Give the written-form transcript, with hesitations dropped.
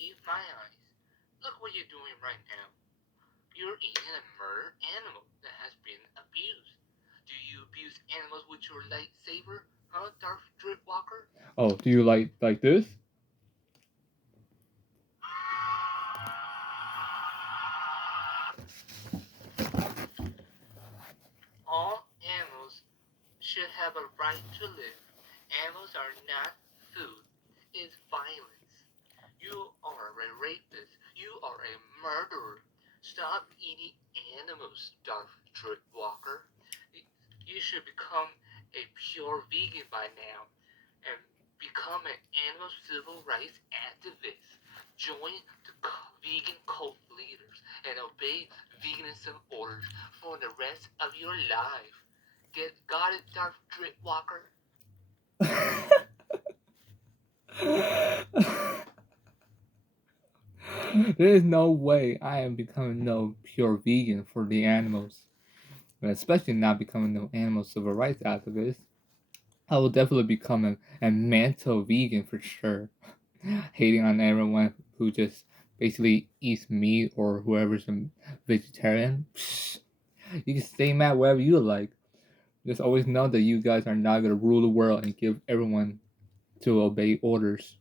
believe my eyes. Look what you're doing right now. You're eating a murdered animal that has been abused. Do you abuse animals with your lightsaber, huh, Darth Walker? Oh, do you like this? All animals should have a right to live. Animals are not food. It's violence. You are a rapist. You are a murderer. Stop eating animals, Darth Walker. You should become a pure vegan by now and become an animal civil rights activist. Join the vegan cult leaders and obey veganism orders for the rest of your life. Got it, Darth Walker? There is no way I am becoming no pure vegan for the animals, and especially not becoming no animal civil rights activist. I will definitely become a mental vegan for sure. Hating on everyone who just basically eats meat or whoever's a vegetarian. Psh, you can stay mad wherever you like. Just always know that you guys are not gonna rule the world and give everyone to obey orders.